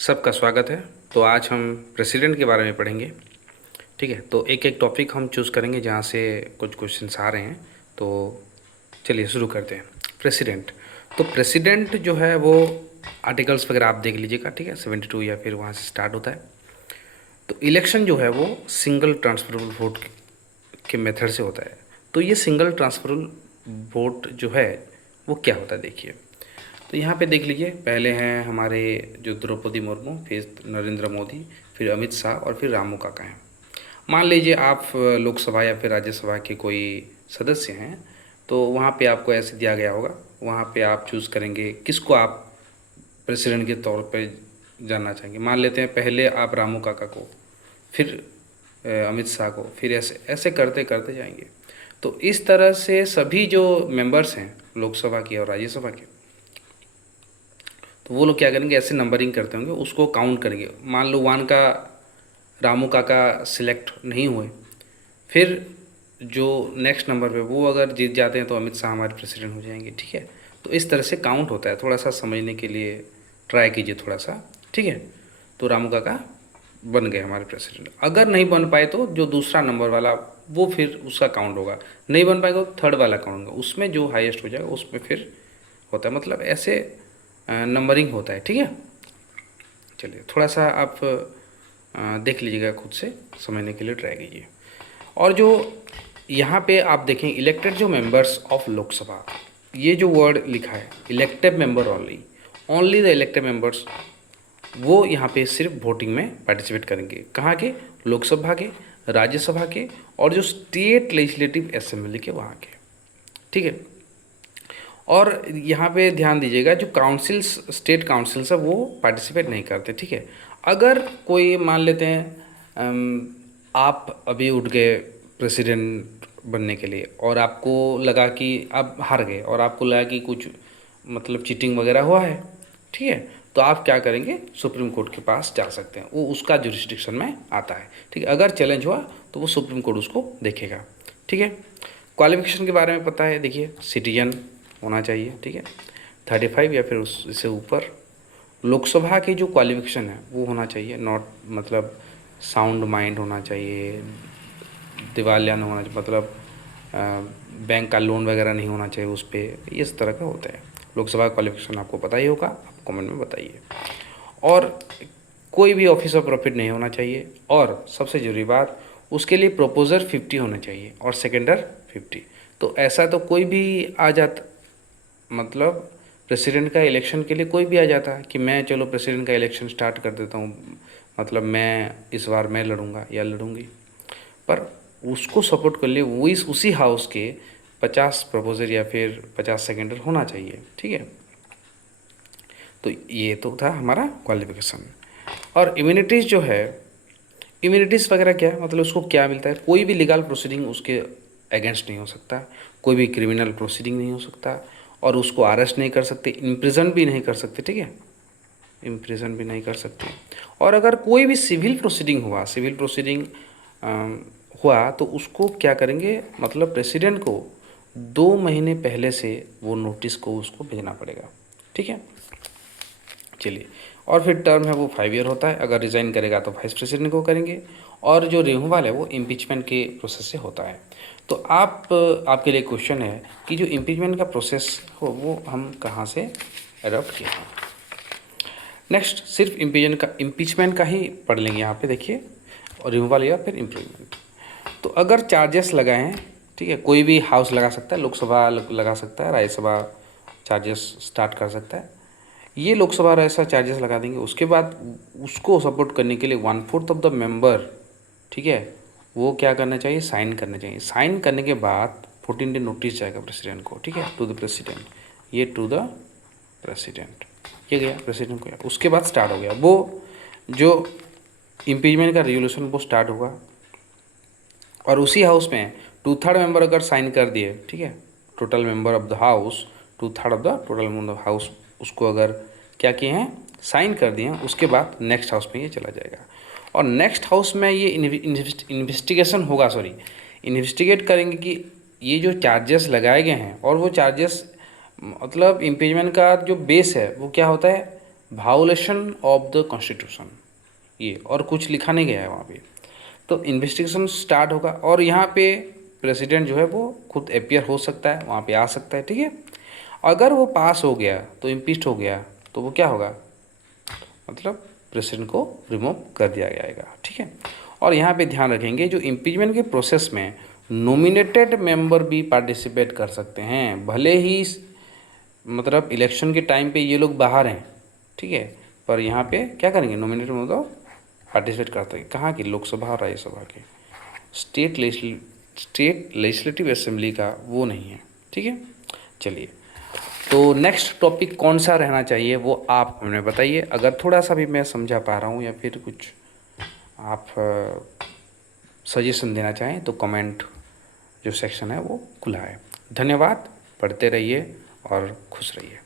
सबका स्वागत है। तो आज हम प्रेसिडेंट के बारे में पढ़ेंगे। ठीक है, तो एक एक टॉपिक हम चूज़ करेंगे जहाँ से कुछ क्वेश्चंस आ रहे हैं। तो चलिए शुरू करते हैं। प्रेसिडेंट, तो प्रेसिडेंट जो है वो आर्टिकल्स वगैरह आप देख लीजिएगा। ठीक है, 72 या फिर वहाँ से स्टार्ट होता है। तो इलेक्शन जो है वो सिंगल ट्रांसफरेबल वोट के मेथड से होता है। तो ये सिंगल ट्रांसफरेबल वोट जो है वो क्या होता है देखिए। तो यहाँ पे देख लीजिए, पहले हैं हमारे जो द्रौपदी मुर्मू, फिर नरेंद्र मोदी, फिर अमित शाह और फिर रामू काका हैं। मान लीजिए आप लोकसभा या फिर राज्यसभा के कोई सदस्य हैं, तो वहाँ पे आपको ऐसे दिया गया होगा। वहाँ पे आप चूज़ करेंगे किसको आप प्रेसिडेंट के तौर पे जानना चाहेंगे। मान लेते हैं पहले आप रामू काका को, फिर अमित शाह को, फिर ऐसे ऐसे करते करते जाएंगे। तो इस तरह से सभी जो मेंबर्स हैं लोकसभा के और राज्यसभा के, तो वो लोग क्या करेंगे, ऐसे नंबरिंग करते होंगे, उसको काउंट करेंगे। मान लो वन का रामू काका सिलेक्ट नहीं हुए, फिर जो नेक्स्ट नंबर पे वो अगर जीत जाते हैं तो अमित शाह हमारे प्रेसिडेंट हो जाएंगे। ठीक है, तो इस तरह से काउंट होता है। थोड़ा सा समझने के लिए ट्राई कीजिए थोड़ा सा। ठीक है, तो रामू काका बन गए हमारे प्रेसिडेंट। अगर नहीं बन पाए तो जो दूसरा नंबर वाला वो फिर उसका काउंट होगा। नहीं बन पाएगा तो थर्ड वाला काउंट होगा, उसमें जो हाईएस्ट हो जाएगा उसमें फिर होता है। मतलब ऐसे नंबरिंग होता है। ठीक है, चलिए थोड़ा सा आप देख लीजिएगा, खुद से समझने के लिए ट्राई कीजिए। और जो यहाँ पे आप देखें, इलेक्टेड जो मेंबर्स ऑफ लोकसभा, ये जो वर्ड लिखा है elected member only, only the elected members, वो यहाँ पे सिर्फ वोटिंग में पार्टिसिपेट करेंगे। कहाँ के? लोकसभा के, राज्यसभा के और जो स्टेट लेजिस्लेटिव असेंबली के वहाँ के। ठीक है, और यहाँ पे ध्यान दीजिएगा, जो काउंसिल्स, स्टेट काउंसिल्स है वो पार्टिसिपेट नहीं करते। ठीक है, अगर कोई मान लेते हैं आप अभी उठ गए प्रेसिडेंट बनने के लिए और आपको लगा कि आप हार गए और आपको लगा कि कुछ मतलब चीटिंग वगैरह हुआ है, ठीक है, तो आप क्या करेंगे, सुप्रीम कोर्ट के पास जा सकते हैं। वो उसका जुरिस्डिक्शन में आता है। ठीक है, अगर चैलेंज हुआ तो वो सुप्रीम कोर्ट उसको देखेगा। ठीक है, क्वालिफिकेशन के बारे में पता है, देखिए सिटीजन होना चाहिए। ठीक है, 35 या फिर उससे ऊपर। लोकसभा की जो क्वालिफिकेशन है वो होना चाहिए, नॉट मतलब साउंड माइंड होना चाहिए, दिवालिया नहीं होना चाहिए, मतलब बैंक का लोन वगैरह नहीं होना चाहिए उस पर, इस तरह का होता है। लोकसभा क्वालिफिकेशन आपको पता ही होगा, आप कमेंट में बताइए। और कोई भी ऑफिस ऑफ प्रॉफिट नहीं होना चाहिए, और सबसे ज़रूरी बात, उसके लिए प्रोपोजर 50 होना चाहिए और सेकेंडर 50। तो ऐसा तो कोई भी आ जाता, मतलब प्रेसिडेंट का इलेक्शन के लिए कोई भी आ जाता है कि मैं चलो प्रेसिडेंट का इलेक्शन स्टार्ट कर देता हूँ, मतलब मैं इस बार मैं लड़ूंगा या लड़ूंगी, पर उसको सपोर्ट कर लिए वो इस उसी हाउस के 50 प्रपोजर या फिर 50 सेकेंडर होना चाहिए। ठीक है, तो ये तो था हमारा क्वालिफिकेशन। और इम्यूनिटीज़ जो है, इम्यूनिटीज़ वगैरह क्या है, मतलब उसको क्या मिलता है, कोई भी लीगल प्रोसीडिंग उसके अगेंस्ट नहीं हो सकता, कोई भी क्रिमिनल प्रोसीडिंग नहीं हो सकता, और उसको अरेस्ट नहीं कर सकते, इम्प्रिजन भी नहीं कर सकते। ठीक है, इम्प्रिजन भी नहीं कर सकते। और अगर कोई भी सिविल प्रोसीडिंग हुआ, सिविल प्रोसीडिंग हुआ तो उसको क्या करेंगे, मतलब प्रेसिडेंट को 2 महीने पहले से वो नोटिस को उसको भेजना पड़ेगा। ठीक है, चलिए। और फिर टर्म है वो 5 ईयर होता है, अगर रिज़ाइन करेगा तो वाइस प्रेसिडेंट को करेंगे, और जो रिमूवल है वो इम्पीचमेंट के प्रोसेस से होता है। तो आपके लिए क्वेश्चन है कि जो इम्पीचमेंट का प्रोसेस हो वो हम कहाँ से अडॉप्ट किए हैं। नेक्स्ट सिर्फ इम्पीचमेंट का ही पढ़ लेंगे यहाँ पे, देखिए, और रिमूवल या फिर इम्पीचमेंट। तो अगर चार्जेस लगाए हैं, ठीक है, कोई भी हाउस लगा सकता है, लोकसभा लगा सकता है, राज्यसभा चार्जेस स्टार्ट कर सकता है। ये लोकसभा ऐसा चार्जेस लगा देंगे, उसके बाद उसको सपोर्ट करने के लिए 1/4 ऑफ द मेंबर, ठीक है, वो क्या करना चाहिए, साइन करना चाहिए। साइन करने के बाद 14 डे नोटिस जाएगा प्रेसिडेंट को। ठीक है, टू द प्रेसिडेंट, ये टू द प्रेसिडेंट, ये गया प्रेसिडेंट को गया। उसके बाद स्टार्ट हो गया वो जो इम्पीचमेंट का रेजोल्यूशन, वो स्टार्ट होगा। और उसी हाउस में 2/3 मेंबर अगर साइन कर दिए, ठीक है, total member of the house, 2/3 of the total member of house उसको अगर क्या किए हैं, साइन कर दिए हैं, उसके बाद नेक्स्ट हाउस में ये चला जाएगा। और नेक्स्ट हाउस में ये इन्वेस्टिगेशन होगा, सॉरी, इन्वेस्टिगेट करेंगे कि ये जो चार्जेस लगाए गए हैं, और वो चार्जेस मतलब इम्पीचमेंट का जो बेस है वो क्या होता है, वायोलेशन ऑफ द कॉन्स्टिट्यूशन, ये और कुछ लिखा नहीं गया है वहाँ पे। तो इन्वेस्टिगेशन स्टार्ट होगा और यहाँ पे प्रेसिडेंट जो है वो खुद अपियर हो सकता है, वहाँ पे आ सकता है, ठीक है। अगर वो पास हो गया तो इम्पीच्ड हो गया तो वो क्या होगा, मतलब प्रेसिडेंट को रिमूव कर दिया जाएगा, ठीक है। और यहाँ पे ध्यान रखेंगे जो इम्पीचमेंट के प्रोसेस में नॉमिनेटेड मेंबर भी पार्टिसिपेट कर सकते हैं, भले ही मतलब इलेक्शन के टाइम पे ये लोग बाहर हैं, ठीक है, पर यहाँ पे क्या करेंगे, नॉमिनेटेड मतलब पार्टिसिपेट करते हैं। कहाँ की, लोकसभा और राज्यसभा के, स्टेट लेजिस्लेटिव असेंबली का वो नहीं है, ठीक है। चलिए, तो नेक्स्ट टॉपिक कौन सा रहना चाहिए वो आप हमें बताइए। अगर थोड़ा सा भी मैं समझा पा रहा हूँ या फिर कुछ आप सजेशन देना चाहें तो कमेंट जो सेक्शन है वो खुला है। धन्यवाद, पढ़ते रहिए और खुश रहिए।